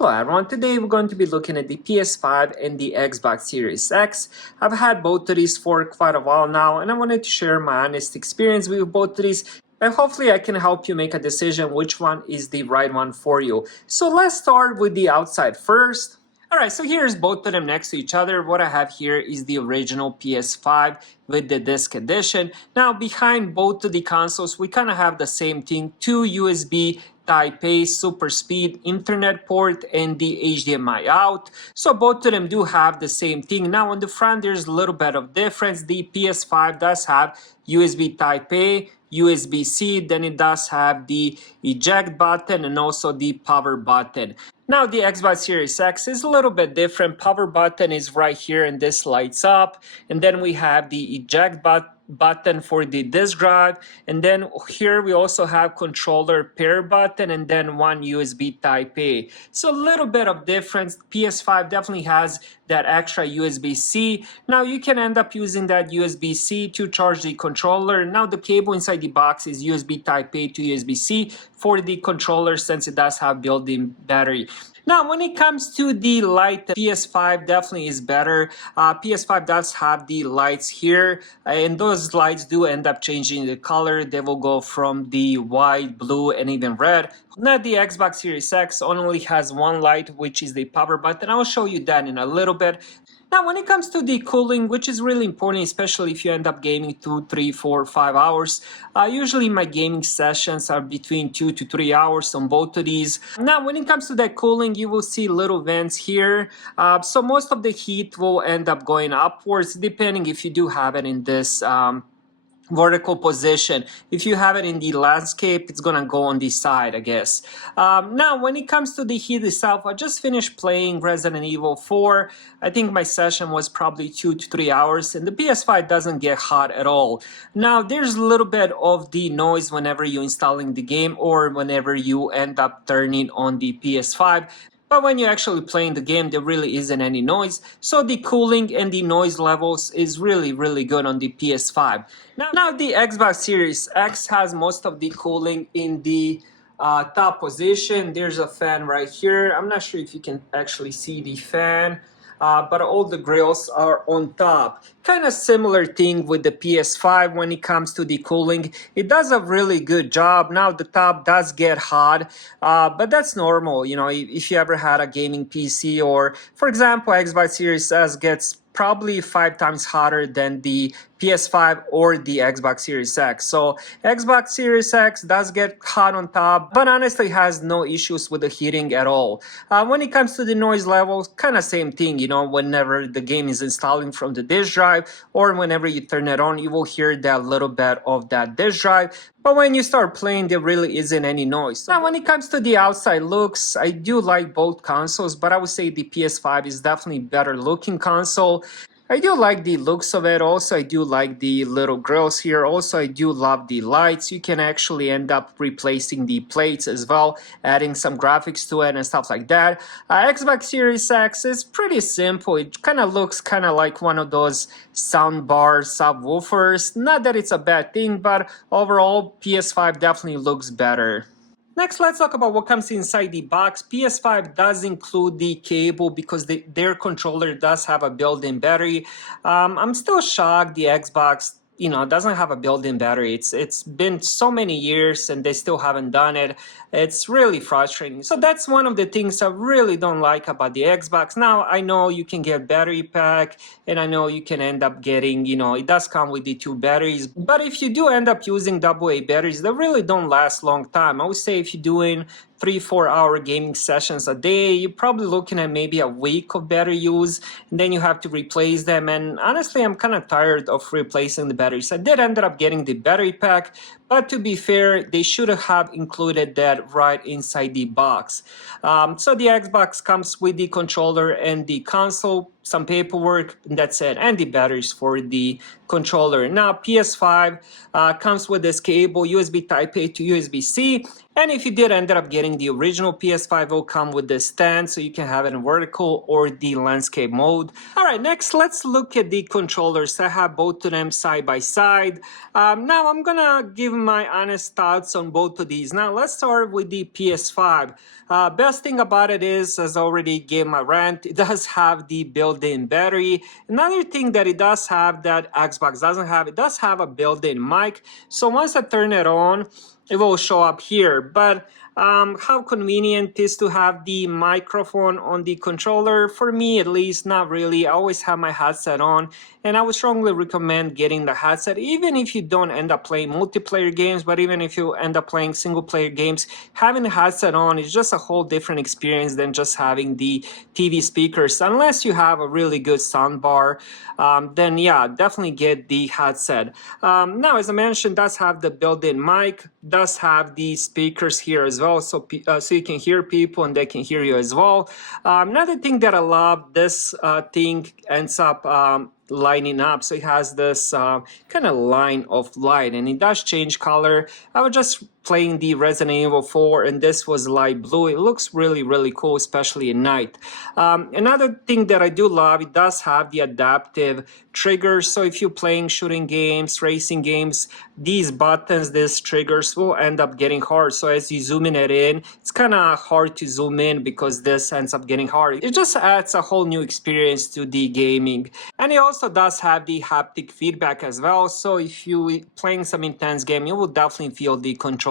Hello everyone, today we're going to be looking at the PS5 and the Xbox Series X. I've had both of these for quite a while now and I wanted to share my honest experience with both of these and hopefully I can help you make a decision which one is the right one for you. So let's start with the outside first. Alright, so here's both of them next to each other. What I have here is the original PS5 with the disc edition. Now behind both of the consoles we kind of have the same thing, two USB Type-A super speed Ethernet port and the HDMI out. So both of them do have the same thing. Now on the front there's a little bit of difference. The PS5 does have USB Type-A, USB-C, then it does have the eject button and also the power button. Now the Xbox Series X is a little bit different. Power button is right here and this lights up, and then we have the eject button for the disk drive, and then here we also have controller pair button and then one USB Type-A. So a little bit of difference. PS5 definitely has that extra USB-C. Now you can end up using that USB-C to charge the controller. Now the cable inside the box is USB Type-A to USB-C for the controller since it does have built-in battery. Now, when it comes to the light, PS5 definitely is better. PS5 does have the lights here, and those lights do end up changing the color. They will go from the white, blue, and even red. Now, the Xbox Series X only has one light, which is the power button. I'll show you that in a little bit. Now, when it comes to the cooling, which is really important, especially if you end up gaming 2, 3, 4, 5 hours, usually my gaming sessions are between 2 to 3 hours on both of these. Now, when it comes to that cooling, you will see little vents here. So most of the heat will end up going upwards, depending if you do have it in this vertical position. If you have it in the landscape, it's gonna go on the side, I guess. Now, when it comes to the heat itself, I just finished playing Resident Evil 4. I think my session was probably 2 to 3 hours, and the PS5 doesn't get hot at all. Now, there's a little bit of the noise whenever you're installing the game or whenever you end up turning on the PS5. But when you're actually playing the game, there really isn't any noise. So the cooling and the noise levels is really good on the PS5. Now the Xbox Series X has most of the cooling in the top position. There's a fan right here. I'm not sure if you can actually see the fan. But all the grills are on top. Kind of similar thing with the PS5 when it comes to the cooling. It does a really good job. Now the top does get hot, but that's normal. You know, if you ever had a gaming PC or, for example, Xbox Series S gets probably 5 times hotter than the PS5 or the Xbox Series X. So Xbox Series X does get hot on top, but honestly has no issues with the heating at all. When it comes to the noise levels, kind of same thing, you know, whenever the game is installing from the disk drive or whenever you turn it on, you will hear that little bit of that disk drive. But when you start playing, there really isn't any noise. Now, when it comes to the outside looks, I do like both consoles, but I would say the PS5 is definitely better looking console. I do like the looks of it. Also, I do like the little grills here. Also, I do love the lights. You can actually end up replacing the plates as well, adding some graphics to it and stuff like that. Xbox Series X is pretty simple. It kind of looks kind of like one of those soundbar subwoofers. Not that it's a bad thing, but overall, PS5 definitely looks better. Next, let's talk about what comes inside the box. PS5 does include the cable because their controller does have a built-in battery. I'm still shocked the Xbox, you know, doesn't have a built-in battery. It's been so many years and they still haven't done it. It's really frustrating. So that's one of the things I really don't like about the Xbox. Now, I know you can get battery pack and I know you can end up getting, you know, it does come with the 2 batteries. But if you do end up using AA batteries, they really don't last long time. I would say if you're doing 3-4 hour gaming sessions a day, you're probably looking at maybe a week of battery use, and then you have to replace them. And honestly, I'm kind of tired of replacing the batteries. I did end up getting the battery pack, but to be fair, they should have included that right inside the box. So the Xbox comes with the controller and the console, some paperwork, and that's it, and the batteries for the controller. Now PS5 comes with this cable, USB Type-A to USB-C, and if you did end up getting the original PS5, it will come with this stand so you can have it in vertical or the landscape mode. Alright, next let's look at the controllers. I have both of them side by side. Now I'm gonna give my honest thoughts on both of these. Now let's start with the PS5. Best thing about it is, as I already gave my rant, it does have the built-in battery. Another thing that it does have that Xbox doesn't have, it does have a built-in mic. So once I turn it on, it will show up here. But how convenient it is to have the microphone on the controller? For me, at least, not really. I always have my headset on, and I would strongly recommend getting the headset, even if you don't end up playing multiplayer games, but even if you end up playing single player games, having the headset on is just a whole different experience than just having the TV speakers. Unless you have a really good sound bar, then yeah, definitely get the headset. Now, as I mentioned, does have the built-in mic, does have the speakers here as well, so you can hear people and they can hear you as well. Another thing that I love, this thing ends up lining up, so it has this kind of line of light, and it does change color. I was just playing the Resident Evil 4 and this was light blue. It looks really cool, especially at night. Another thing that I do love, it does have the adaptive triggers, so if you're playing shooting games, racing games, these buttons, these triggers will end up getting hard. So as you zoom it in, it's kind of hard to zoom in because this ends up getting hard. It just adds a whole new experience to the gaming. And it also does have the haptic feedback as well, so if you're playing some intense game, you will definitely feel the controller.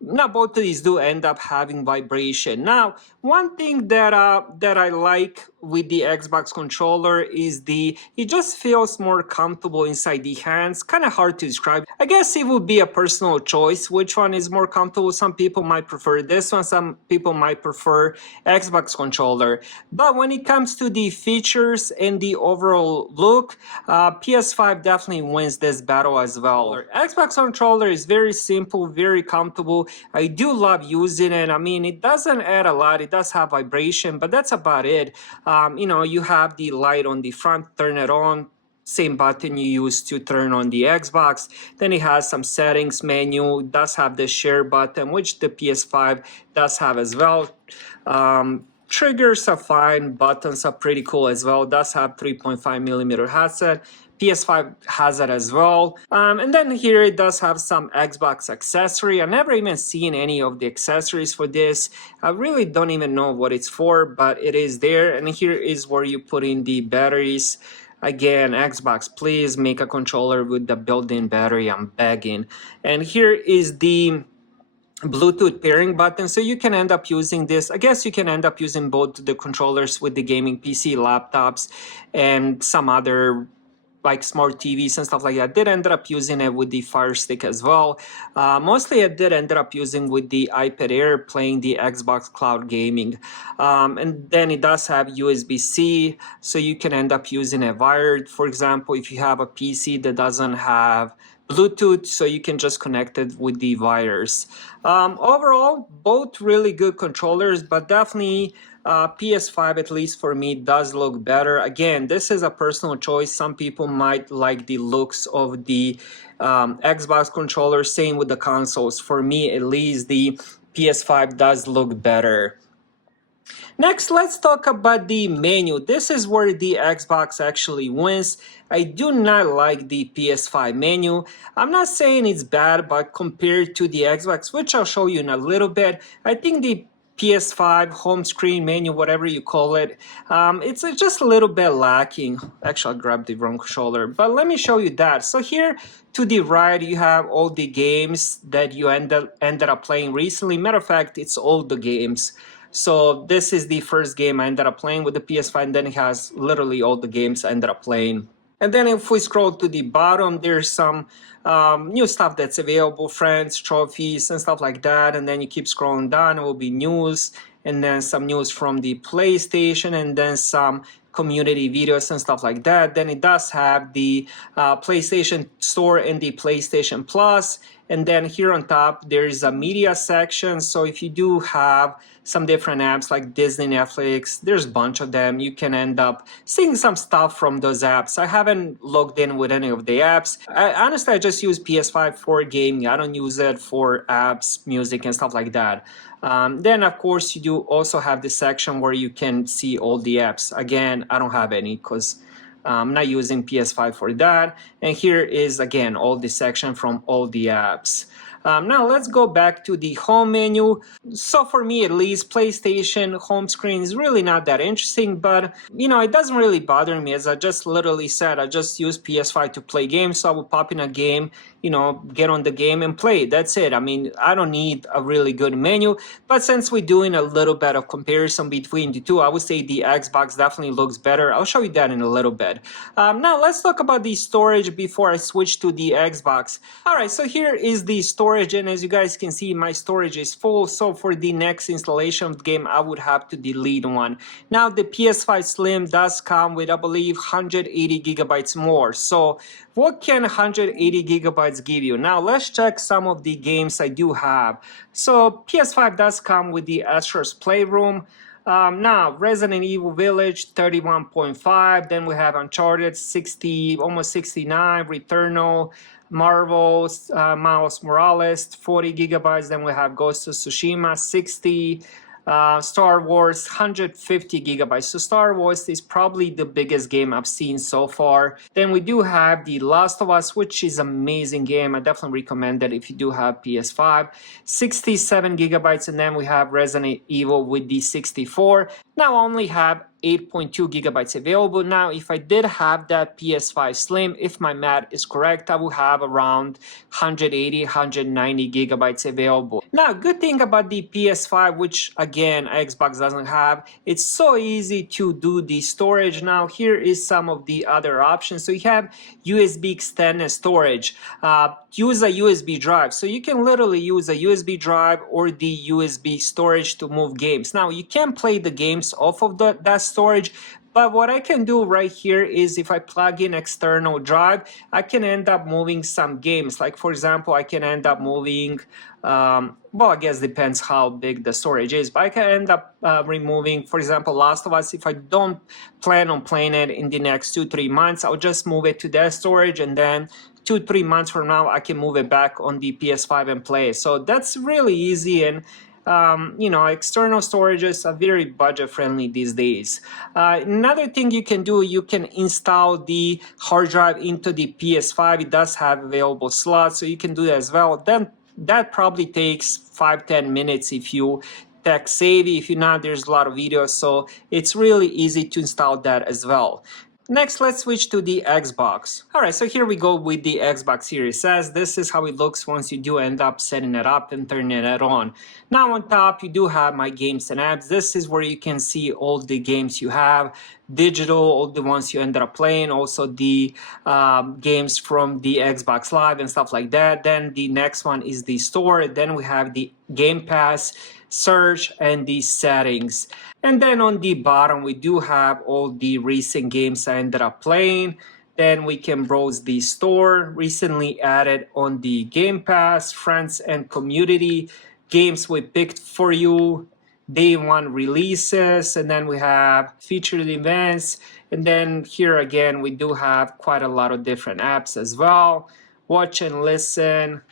Now both of these do end up having vibration. Now one thing that I like with the Xbox controller is it just feels more comfortable inside the hands. Kind of hard to describe. I guess it would be a personal choice which one is more comfortable. Some people might prefer this one, some people might prefer Xbox controller. But when it comes to the features and the overall look, PS5 definitely wins this battle as well. Xbox controller is very simple, very comfortable. I do love using it. I mean, it doesn't add a lot. It does have vibration, but that's about it. You know, you have the light on the front, turn it on, same button you use to turn on the Xbox. Then it has some settings menu. It does have the share button, which the PS5 does have as well. Triggers are fine, buttons are pretty cool as well. It does have 3.5mm headset. PS5 has it as well. And then here it does have some Xbox accessory. I've never even seen any of the accessories for this. I really don't even know what it's for, but it is there. And here is where you put in the batteries. Again, Xbox, please make a controller with the built-in battery, I'm begging. And here is the Bluetooth pairing button, so you can end up using this. I guess you can end up using both the controllers with the gaming PC, laptops, and some other like smart TVs and stuff like that. I did end up using it with the Fire Stick as well. Mostly I did end up using with the iPad Air, playing the Xbox Cloud Gaming. And then it does have USB-C, so you can end up using it wired. For example, if you have a PC that doesn't have Bluetooth, so you can just connect it with the wires. Overall, both really good controllers, but definitely PS5, at least for me, does look better. Again, this is a personal choice. Some people might like the looks of the Xbox controller, same with the consoles. For me, at least, the PS5 does look better. Next, let's talk about the menu. This is where the Xbox actually wins. I do not like the PS5 menu. I'm not saying it's bad, but compared to the Xbox, which I'll show you in a little bit, I think the PS5 home screen menu, whatever you call it, it's just a little bit lacking. Actually, I grabbed the wrong controller, but let me show you that. So here to the right, you have all the games that you ended up playing recently. Matter of fact, it's all the games. So this is the first game I ended up playing with the PS5, and then it has literally all the games I ended up playing. And then if we scroll to the bottom, there's some new stuff that's available, friends, trophies, and stuff like that. And then you keep scrolling down, it will be news, and then some news from the PlayStation, and then some community videos and stuff like that. Then it does have the PlayStation Store and the PlayStation Plus. And then here on top, there is a media section. So if you do have some different apps like Disney, Netflix, there's a bunch of them. You can end up seeing some stuff from those apps. I haven't logged in with any of the apps. Honestly, I just use PS5 for gaming. I don't use it for apps, music, and stuff like that. Then, of course, you do also have the section where you can see all the apps. Again, I don't have any because I'm not using PS5 for that. And here is again all the section from all the apps. Now let's go back to the home menu. So for me at least, PlayStation home screen is really not that interesting, but it doesn't really bother me. As I just literally said, I just use PS5 to play games, so I will pop in a game, get on the game and play. That's it. I mean, I don't need a really good menu, but since we're doing a little bit of comparison between the two, I would say the Xbox definitely looks better. I'll show you that in a little bit. Now let's talk about the storage before I switch to the Xbox. All right, so here is the storage, and as you guys can see, my storage is full. So for the next installation of the game, I would have to delete one. Now the PS5 Slim does come with, I believe, 180 gigabytes more. So what can 180 gigabytes give you? Now let's check some of the games I do have. So PS5 does come with the Astro's Playroom. Now Resident Evil Village 31.5, then we have Uncharted 60, almost 69, Returnal, Marvel's Miles Morales 40 gigabytes, then we have Ghost of Tsushima 60, Star Wars 150 gigabytes. So Star Wars is probably the biggest game I've seen so far. Then we do have The Last of Us, which is an amazing game. I definitely recommend it if you do have PS5. 67 gigabytes, and then we have Resident Evil with the 64. Now I only have 8.2 gigabytes available. Now if I did have that PS5 Slim, if my math is correct, I would have around 180, 190 gigabytes available. Now good thing about the PS5, which again Xbox doesn't have, it's so easy to do the storage. Now here is some of the other options. So you have USB extended storage. Use a USB drive. So you can literally use a USB drive or the USB storage to move games. Now you can play the games off of that storage, but what I can do right here is if I plug in external drive, I can end up moving some games. Like for example, I can end up moving, well, I guess depends how big the storage is, but I can end up removing, for example, Last of Us. If I don't plan on playing it in the next 2-3 months, I'll just move it to that storage, and then 2-3 months from now, I can move it back on the PS5 and play it. So that's really easy, and external storages are very budget friendly these days. Another thing you can do, you can install the hard drive into the PS5. It does have available slots, so you can do that as well. Then that probably takes 5-10 minutes if you tech savvy. If you're not, there's a lot of videos, so it's really easy to install that as well. Next, let's switch to the Xbox. Alright, so here we go with the Xbox Series S. This is how it looks once you do end up setting it up and turning it on. Now on top, you do have my games and apps. This is where you can see all the games you have, digital, all the ones you ended up playing, also the games from the Xbox Live and stuff like that. Then the next one is the store. Then we have the Game Pass, search, and the settings. And then on the bottom, we do have all the recent games I ended up playing. Then we can browse the store, recently added on the Game Pass, friends and community, games we picked for you, day one releases, and then we have featured events. And then here again, we do have quite a lot of different apps as well. Watch and listen,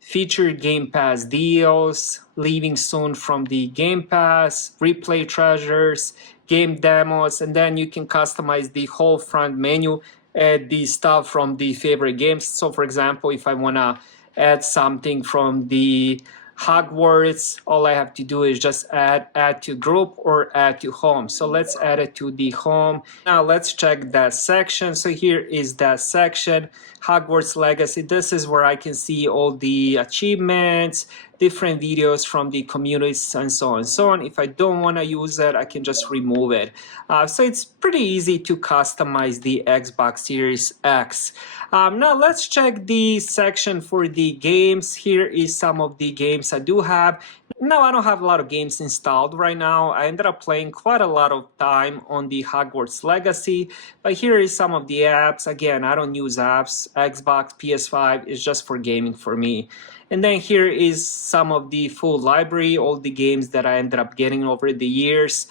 featured Game Pass deals, leaving soon from the Game Pass, replay treasures, game demos, and then you can customize the whole front menu, add the stuff from the favorite games. So for example, if I want to add something from the Hogwarts, all I have to do is just add to group or add to home. So let's add it to the home. Now let's check that section. So here is that section, Hogwarts Legacy. This is where I can see all the achievements, different videos from the communities, and so on and so on. If I don't want to use it, I can just remove it. So it's pretty easy to customize the Xbox Series X. Now let's check the section for the games. Here is some of the games I do have. Now I don't have a lot of games installed right now. I ended up playing quite a lot of time on the Hogwarts Legacy, but here is some of the apps. Again, I don't use apps. Xbox, PS5 is just for gaming for me. And then here is some of the full library, all the games that I ended up getting over the years.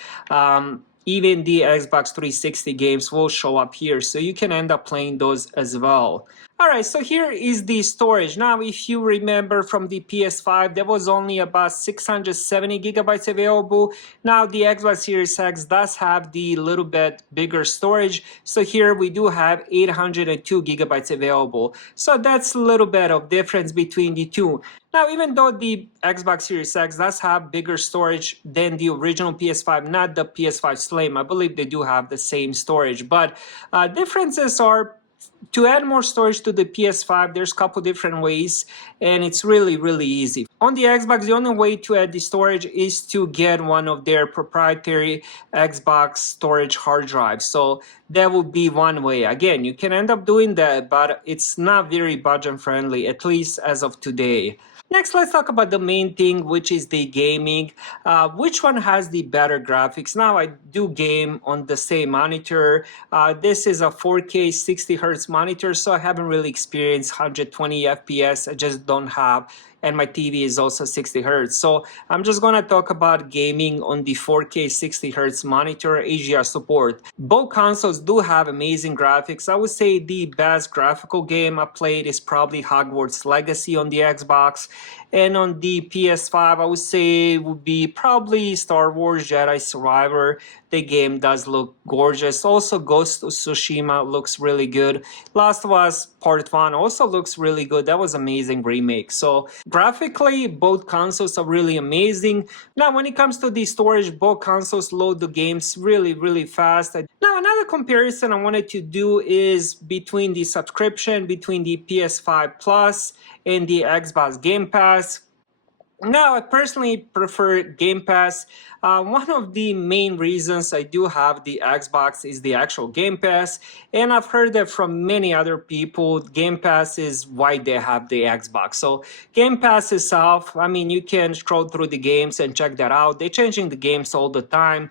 Even the Xbox 360 games will show up here, so you can end up playing those as well. Alright, so here is the storage. Now, if you remember from the PS5, there was only about 670 gigabytes available. Now, the Xbox Series X does have the little bit bigger storage. So here we do have 802 gigabytes available. So that's a little bit of difference between the two. Now, even though the Xbox Series X does have bigger storage than the original PS5, not the PS5 Slim, I believe they do have the same storage, but differences are to add more storage to the PS5, there's a couple different ways, and it's really easy. On the Xbox, the only way to add the storage is to get one of their proprietary Xbox storage hard drives. So that would be one way. Again, you can end up doing that, but it's not very budget friendly, at least as of today. Next, let's talk about the main thing, which is the gaming. Which one has the better graphics? Now, I do game on the same monitor. This is a 4K 60 Hz monitor, so I haven't really experienced 120 FPS. I just don't have, and my TV is also 60 Hz. So I'm just gonna talk about gaming on the 4K 60 Hz monitor HDR support. Both consoles do have amazing graphics. I would say the best graphical game I played is probably Hogwarts Legacy on the Xbox. And on the PS5, I would say it would be probably Star Wars Jedi Survivor. The game does look gorgeous. Also, Ghost of Tsushima looks really good. Last of Us Part 1 also looks really good. That was an amazing remake. So graphically, both consoles are really amazing. Now, when it comes to the storage, both consoles load the games really fast. Now, another comparison I wanted to do is between the subscription between the PS5 Plus and the Xbox Game Pass. Now, I personally prefer Game Pass. One of the main reasons I do have the Xbox is the actual Game Pass, and I've heard that from many other people, Game Pass is why they have the Xbox. So Game Pass itself, I mean, you can scroll through the games and check that out. They're changing the games all the time.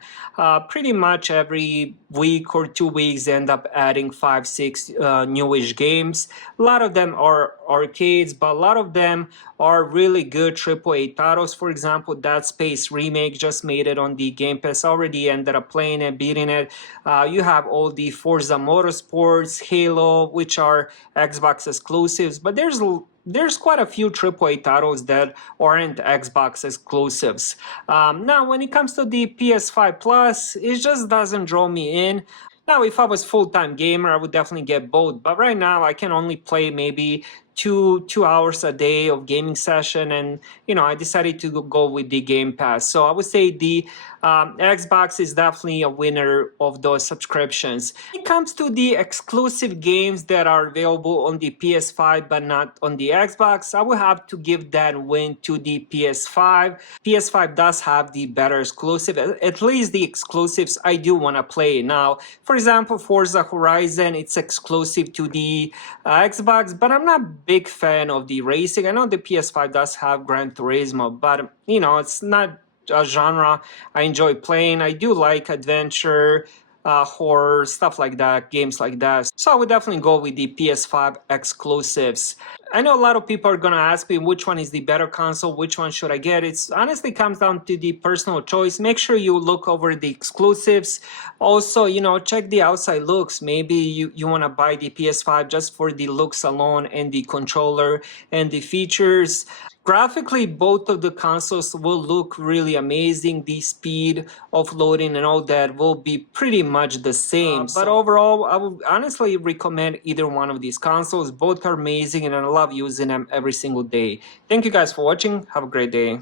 Pretty much every week or 2 weeks, they end up adding 5, 6 newish games. A lot of them are arcades, but a lot of them are really good AAA titles. For example, Dead Space Remake just made it on the Game Pass. Already ended up playing it, beating it. You have all the Forza Motorsports, Halo, which are Xbox exclusives, but there's quite a few AAA titles that aren't Xbox exclusives. Now, when it comes to the PS5 Plus, it just doesn't draw me in. Now, if I was full-time gamer, I would definitely get both. But right now, I can only play maybe two hours a day of gaming session, and I decided to go with the Game Pass. So I would say the Xbox is definitely a winner of those subscriptions. When it comes to the exclusive games that are available on the PS5 but not on the Xbox, I would have to give that win to the PS5. PS5 does have the better exclusive, at least the exclusives I do want to play. Now, for example, Forza Horizon, it's exclusive to the Xbox, but I'm not big fan of the racing. I know the PS5 does have Gran Turismo, but it's not a genre I enjoy playing. I do like adventure, horror, stuff like that, games like that. So I would definitely go with the PS5 exclusives. I know a lot of people are gonna ask me which one is the better console, which one should I get. It's honestly comes down to the personal choice. Make sure you look over the exclusives. Also, check the outside looks. Maybe you wanna buy the PS5 just for the looks alone and the controller and the features. Graphically, both of the consoles will look really amazing. The speed of loading and all that will be pretty much the same. But overall, I would honestly recommend either one of these consoles. Both are amazing and I love using them every single day. Thank you guys for watching. Have a great day.